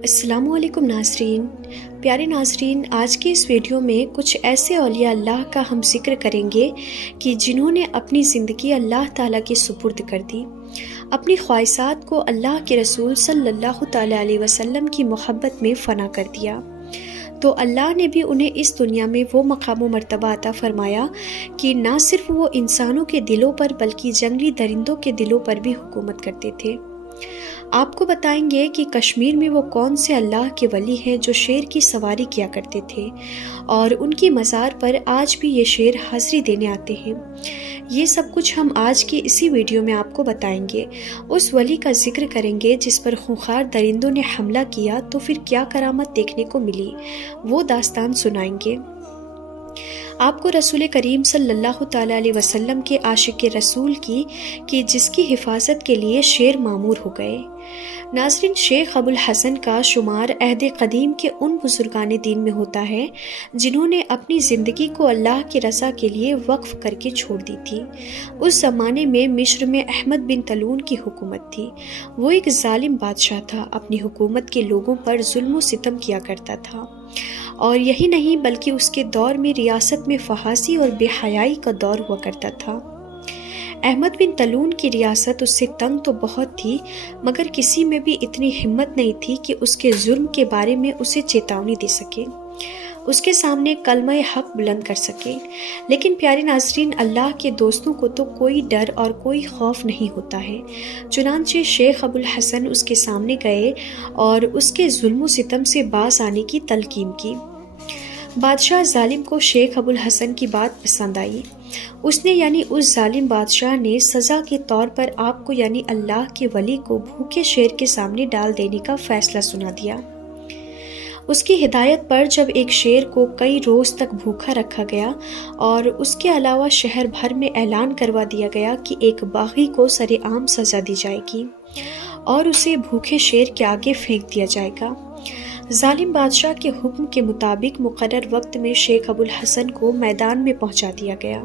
السلام علیکم ناظرین، پیارے ناظرین، آج کی اس ویڈیو میں کچھ ایسے اولیاء اللہ کا ہم ذکر کریں گے کہ جنہوں نے اپنی زندگی اللہ تعالیٰ کے سپرد کر دی، اپنی خواہشات کو اللہ کے رسول صلی اللہ تعالیٰ علیہ وسلم کی محبت میں فنا کر دیا، تو اللہ نے بھی انہیں اس دنیا میں وہ مقام و مرتبہ عطا فرمایا کہ نہ صرف وہ انسانوں کے دلوں پر بلکہ جنگلی درندوں کے دلوں پر بھی حکومت کرتے تھے۔ آپ کو بتائیں گے کہ کشمیر میں وہ کون سے اللہ کے ولی ہیں جو شیر کی سواری کیا کرتے تھے اور ان کی مزار پر آج بھی یہ شیر حاضری دینے آتے ہیں۔ یہ سب کچھ ہم آج کی اسی ویڈیو میں آپ کو بتائیں گے۔ اس ولی کا ذکر کریں گے جس پر خونخوار درندوں نے حملہ کیا تو پھر کیا کرامت دیکھنے کو ملی، وہ داستان سنائیں گے۔ آپ کو رسول کریم صلی اللہ تعالیٰ علیہ وسلم کے عاشق رسول کی کہ جس کی حفاظت کے لیے شیر معمور ہو گئے۔ ناظرین، شیخ ابو الحسن کا شمار عہد قدیم کے ان بزرگان دین میں ہوتا ہے جنہوں نے اپنی زندگی کو اللہ کی رضا کے لیے وقف کر کے چھوڑ دی تھی۔ اس زمانے میں مصر میں احمد بن طولون کی حکومت تھی۔ وہ ایک ظالم بادشاہ تھا، اپنی حکومت کے لوگوں پر ظلم و ستم کیا کرتا تھا، اور یہی نہیں بلکہ اس کے دور میں ریاست میں فحاشی اور بے حیائی کا دور ہوا کرتا تھا۔ احمد بن طولون کی ریاست اس سے تنگ تو بہت تھی، مگر کسی میں بھی اتنی ہمت نہیں تھی کہ اس کے ظلم کے بارے میں اسے چیتاونی دے سکے، اس کے سامنے کلمہ حق بلند کر سکے۔ لیکن پیارے ناظرین، اللہ کے دوستوں کو تو کوئی ڈر اور کوئی خوف نہیں ہوتا ہے۔ چنانچہ شیخ ابو الحسن اس کے سامنے گئے اور اس کے ظلم و ستم سے باز آنے کی تلقین کی۔ بادشاہ ظالم کو شیخ ابو الحسن کی بات پسند آئی۔ اس نے یعنی اس ظالم بادشاہ نے سزا کے طور پر آپ کو یعنی اللہ کے ولی کو بھوکے شیر کے سامنے ڈال دینے کا فیصلہ سنا دیا۔ اس کی ہدایت پر جب ایک شیر کو کئی روز تک بھوکا رکھا گیا اور اس کے علاوہ شہر بھر میں اعلان کروا دیا گیا کہ ایک باغی کو سر عام سزا دی جائے گی اور اسے بھوکے شیر کے آگے پھینک دیا جائے گا۔ ظالم بادشاہ کے حکم کے مطابق مقرر وقت میں شیخ ابو الحسن کو میدان میں پہنچا دیا گیا۔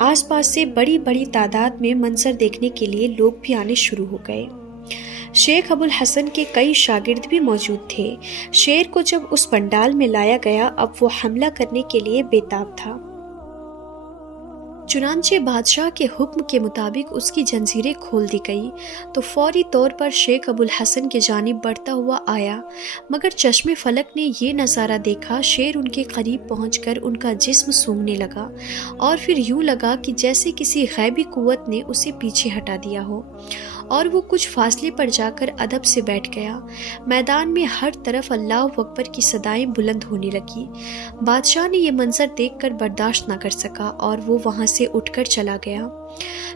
آس پاس سے بڑی بڑی تعداد میں منظر دیکھنے کے لیے لوگ بھی آنے شروع ہو گئے۔ شیخ ابو الحسن کے کئی شاگرد بھی موجود تھے۔ شیر کو جب اس پنڈال میں لایا گیا، اب وہ حملہ کرنے کے لیے بےتاب تھا۔ چنانچہ بادشاہ کے حکم کے مطابق اس کی جنزیریں کھول دی گئی تو فوری طور پر شیخ ابو الحسن کی جانب بڑھتا ہوا آیا، مگر چشم فلک نے یہ نظارہ دیکھا، شیر ان کے قریب پہنچ کر ان کا جسم سونگھنے لگا اور پھر یوں لگا کہ جیسے کسی غیبی قوت نے اسے پیچھے ہٹا دیا ہو، اور وہ کچھ فاصلے پر جا کر ادب سے بیٹھ گیا۔ میدان میں ہر طرف اللہ اکبر کی صدائیں بلند ہونے لگی۔ بادشاہ نے یہ منظر دیکھ کر برداشت نہ کر سکا اور وہ وہاں سے اٹھ کر چلا گیا۔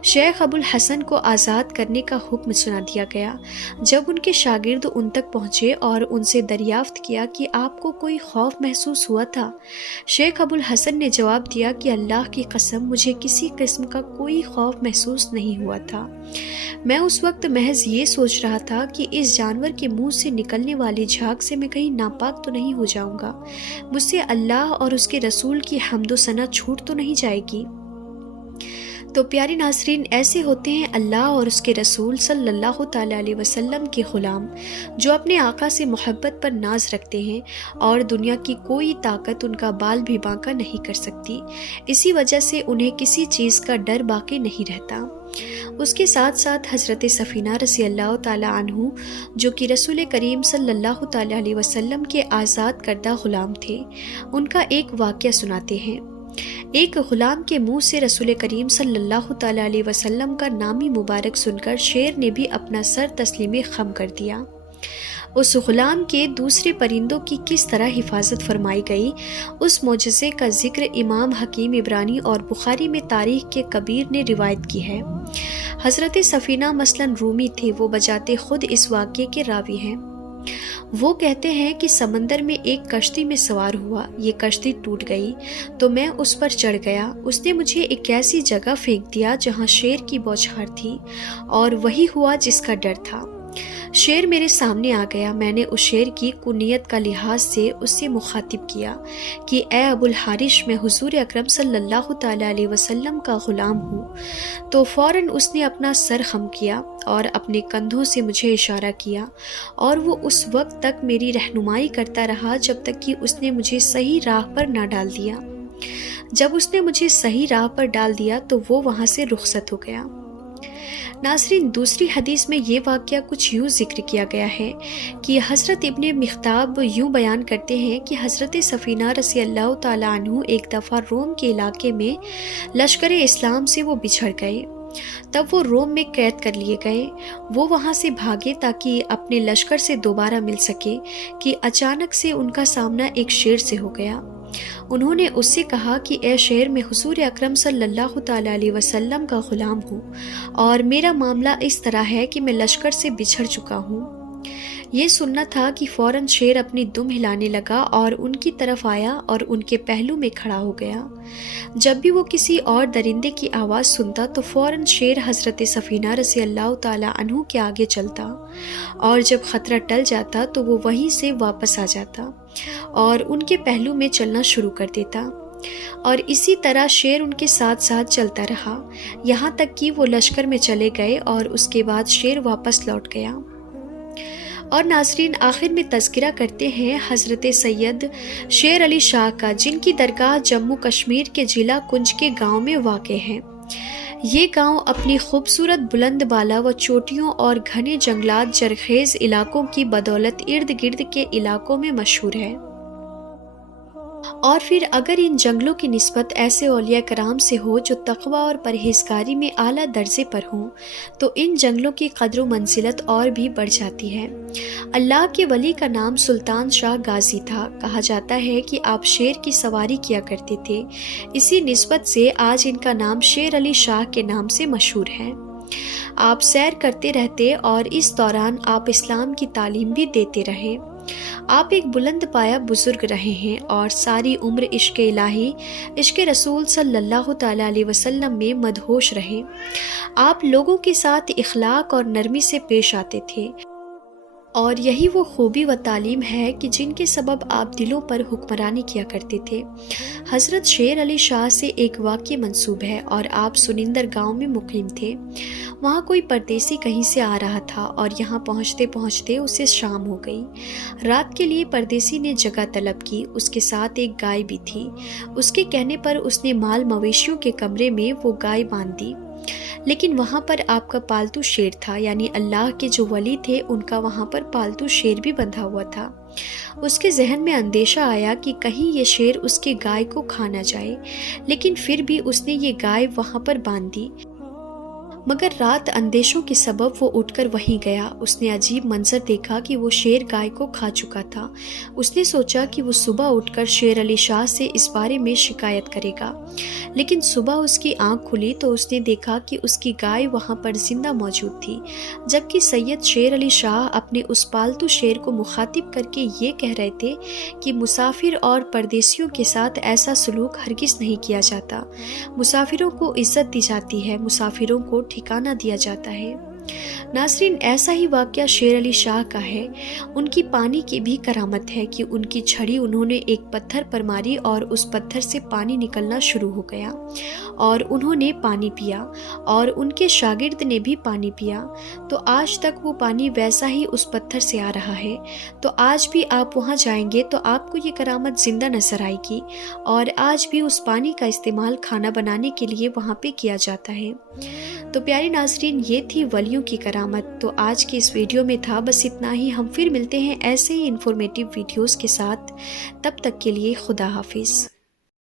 شیخ ابو الحسن کو آزاد کرنے کا حکم سنا دیا گیا۔ جب ان کے شاگرد ان تک پہنچے اور ان سے دریافت کیا کہ آپ کو کوئی خوف محسوس ہوا تھا، شیخ ابو الحسن نے جواب دیا کہ اللہ کی قسم مجھے کسی قسم کا کوئی خوف محسوس نہیں ہوا تھا۔ میں اس وقت محض یہ سوچ رہا تھا کہ اس جانور کے منہ سے نکلنے والی جھاگ سے میں کہیں ناپاک تو نہیں ہو جاؤں گا، مجھ سے اللہ اور اس کے رسول کی حمد و ثنا چھوٹ تو نہیں جائے گی۔ تو پیارے ناظرین، ایسے ہوتے ہیں اللہ اور اس کے رسول صلی اللہ تعالیٰ علیہ وسلم کے غلام جو اپنے آقا سے محبت پر ناز رکھتے ہیں اور دنیا کی کوئی طاقت ان کا بال بھی بانکا نہیں کر سکتی۔ اسی وجہ سے انہیں کسی چیز کا ڈر باقی نہیں رہتا۔ اس کے ساتھ ساتھ حضرت سفینہ رضی اللہ تعالیٰ عنہ جو کہ رسول کریم صلی اللہ تعالیٰ علیہ وسلم کے آزاد کردہ غلام تھے، ان کا ایک واقعہ سناتے ہیں۔ ایک غلام کے منہ سے رسول کریم صلی اللہ تعالیٰ علیہ وسلم کا نامی مبارک سن کر شیر نے بھی اپنا سر تسلیم خم کر دیا۔ اس غلام کے دوسرے پرندوں کی کس طرح حفاظت فرمائی گئی، اس معجزے کا ذکر امام حکیم عبرانی اور بخاری میں تاریخ کے کبیر نے روایت کی ہے۔ حضرت سفینہ مثلاً رومی تھے، وہ بجاتے خود اس واقعے کے راوی ہیں۔ وہ کہتے ہیں کہ سمندر میں ایک کشتی میں سوار ہوا، یہ کشتی ٹوٹ گئی تو میں اس پر چڑھ گیا، اس نے مجھے ایک ایسی جگہ پھینک دیا جہاں شیر کی بوچھار تھی، اور وہی ہوا جس کا ڈر تھا۔ شیر میرے سامنے آ گیا۔ میں نے اس شیر کی کنیت کا لحاظ سے اس سے مخاطب کیا کہ اے ابو الحارث، میں حضور اکرم صلی اللہ تعالیٰ علیہ وسلم کا غلام ہوں۔ تو فوراً اس نے اپنا سر خم کیا اور اپنے کندھوں سے مجھے اشارہ کیا، اور وہ اس وقت تک میری رہنمائی کرتا رہا جب تک کہ اس نے مجھے صحیح راہ پر نہ ڈال دیا۔ جب اس نے مجھے صحیح راہ پر ڈال دیا تو وہ وہاں سے رخصت ہو گیا۔ ناظرین، دوسری حدیث میں یہ واقعہ کچھ یوں ذکر کیا گیا ہے کہ حضرت ابن مخطاب یوں بیان کرتے ہیں کہ حضرت سفینہ رضی اللہ تعالیٰ عنہ ایک دفعہ روم کے علاقے میں لشکر اسلام سے وہ بچھڑ گئے۔ تب وہ روم میں قید کر لیے گئے۔ وہ وہاں سے بھاگے تاکہ اپنے لشکر سے دوبارہ مل سکے کہ اچانک سے ان کا سامنا ایک شیر سے ہو گیا۔ انہوں نے اس سے کہا کہ اے شیر، میں حضور اکرم صلی اللہ تعالیٰ علیہ وسلم کا غلام ہوں، اور میرا معاملہ اس طرح ہے کہ میں لشکر سے بچھڑ چکا ہوں۔ یہ سننا تھا کہ فوراً شیر اپنی دم ہلانے لگا اور ان کی طرف آیا اور ان کے پہلو میں کھڑا ہو گیا۔ جب بھی وہ کسی اور درندے کی آواز سنتا تو فوراً شیر حضرت سفینہ رضی اللہ تعالیٰ عنہ کے آگے چلتا، اور جب خطرہ ٹل جاتا تو وہ وہیں سے واپس آ جاتا اور ان کے پہلو میں چلنا شروع کر دیتا، اور اسی طرح شیر ان کے ساتھ ساتھ چلتا رہا یہاں تک کہ وہ لشکر میں چلے گئے، اور اس کے بعد شیر واپس لوٹ گیا۔ اور ناظرین، آخر میں تذکرہ کرتے ہیں حضرت سید شیر علی شاہ کا، جن کی درگاہ جموں کشمیر کے ضلع کنج کے گاؤں میں واقع ہے۔ یہ گاؤں اپنی خوبصورت بلند بالا و چوٹیوں اور گھنے جنگلات زرخیز علاقوں کی بدولت ارد گرد کے علاقوں میں مشہور ہے۔ اور پھر اگر ان جنگلوں کی نسبت ایسے اولیاء کرام سے ہو جو تقوی اور پرہیزگاری میں اعلیٰ درجے پر ہوں، تو ان جنگلوں کی قدر و منزلت اور بھی بڑھ جاتی ہے۔ اللہ کے ولی کا نام سلطان شاہ غازی تھا۔ کہا جاتا ہے کہ آپ شیر کی سواری کیا کرتے تھے، اسی نسبت سے آج ان کا نام شیر علی شاہ کے نام سے مشہور ہے۔ آپ سیر کرتے رہتے اور اس دوران آپ اسلام کی تعلیم بھی دیتے رہے۔ آپ ایک بلند پایہ بزرگ رہے ہیں اور ساری عمر عشق الہی، عشق رسول صلی اللہ تعالیٰ علیہ وسلم میں مدہوش رہے۔ آپ لوگوں کے ساتھ اخلاق اور نرمی سے پیش آتے تھے، اور یہی وہ خوبی و تعلیم ہے کہ جن کے سبب آپ دلوں پر حکمرانی کیا کرتے تھے۔ حضرت شیر علی شاہ سے ایک واقعہ منسوب ہے، اور آپ سنندر گاؤں میں مقیم تھے۔ وہاں کوئی پردیسی کہیں سے آ رہا تھا، اور یہاں پہنچتے پہنچتے اسے شام ہو گئی۔ رات کے لیے پردیسی نے جگہ طلب کی۔ اس کے ساتھ ایک گائے بھی تھی۔ اس کے کہنے پر اس نے مال مویشیوں کے کمرے میں وہ گائے باندھ دی، لیکن وہاں پر آپ کا پالتو شیر تھا، یعنی اللہ کے جو ولی تھے ان کا وہاں پر پالتو شیر بھی بندھا ہوا تھا۔ اس کے ذہن میں اندیشہ آیا کہ کہیں یہ شیر اس کے گائے کو کھا نہ جائے، لیکن پھر بھی اس نے یہ گائے وہاں پر باندھ دی۔ مگر رات اندیشوں کے سبب وہ اٹھ کر وہیں گیا۔ اس نے عجیب منظر دیکھا کہ وہ شیر گائے کو کھا چکا تھا۔ اس نے سوچا کہ وہ صبح اٹھ کر شیر علی شاہ سے اس بارے میں شکایت کرے گا، لیکن صبح اس کی آنکھ کھلی تو اس نے دیکھا کہ اس کی گائے وہاں پر زندہ موجود تھی، جبکہ سید شیر علی شاہ اپنے اس پالتو شیر کو مخاطب کر کے یہ کہہ رہے تھے کہ مسافر اور پردیسیوں کے ساتھ ایسا سلوک ہرگز نہیں کیا جاتا۔ مسافروں کو عزت دی جاتی ہے، مسافروں کو ٹھکانہ دیا جاتا ہے۔ ناظرین، ایسا ہی واقعہ شیر علی شاہ کا ہے۔ ان کی پانی کی بھی کرامت ہے کہ ان کی چھڑی انہوں نے ایک پتھر پر ماری اور اس پتھر سے پانی نکلنا شروع ہو گیا، اور انہوں نے پانی پیا، اور ان کے شاگرد نے بھی پانی پیا، تو آج تک وہ پانی ویسا ہی اس پتھر سے آ رہا ہے۔ تو آج بھی آپ وہاں جائیں گے تو آپ کو یہ کرامت زندہ نظر آئے گی، اور آج بھی اس پانی کا استعمال کھانا بنانے کے لیے وہاں پہ کیا جاتا ہے۔ تو پیارے ناظرین، یہ تھی ولیوں کی کرامت۔ تو آج کی اس ویڈیو میں تھا بس اتنا ہی۔ ہم پھر ملتے ہیں ایسے ہی انفارمیٹیو ویڈیوز کے ساتھ۔ تب تک کے لیے خدا حافظ۔